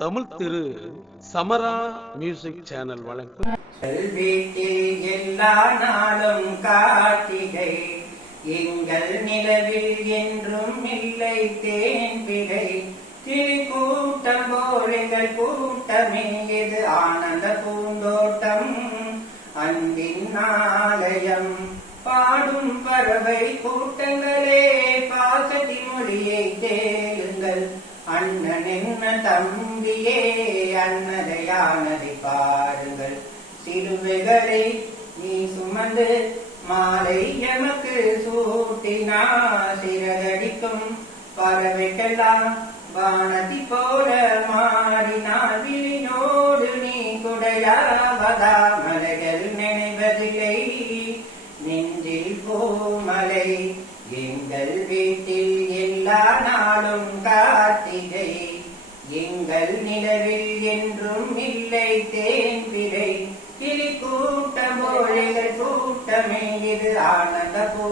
தமிழ் திரு சமரா music channel வழங்கும் வீட்டில் எல்லா நாளும் கார்த்திகை, எங்கள் நிலவில் என்றும் இல்லை தேன்பிகை. கூட்டம் போல் எங்கள் கூட்டமே, இது ஆனந்த பூந்தோட்டம் அன்பின் ஆலயம். பாடும் பறவை கூட்டங்களே, பாசதி மொழியை கேளுங்கள். அண்ணன் என்ன தம்பியே, அன்னதையானதை பாருங்கள். சிலுவைகளை நீ சுமந்து மாலை எமக்கு சூட்டினார். சிறகடிக்கும் பறவைக்கெல்லாம் வானதி போல மாறினார். விழினோடு நீ குடையாவதா, மலைகள் நினைவதில்லை நெஞ்சில் பூமலை. எங்கள் வீட்டில் எல்லா நாளும் கார்த்திகை, எங்கள் நிலவில் என்றும் இல்லை தேன்பிகை. கிளி கூட்டம் போல் கூட்டமே, இது ஆனந்த பூ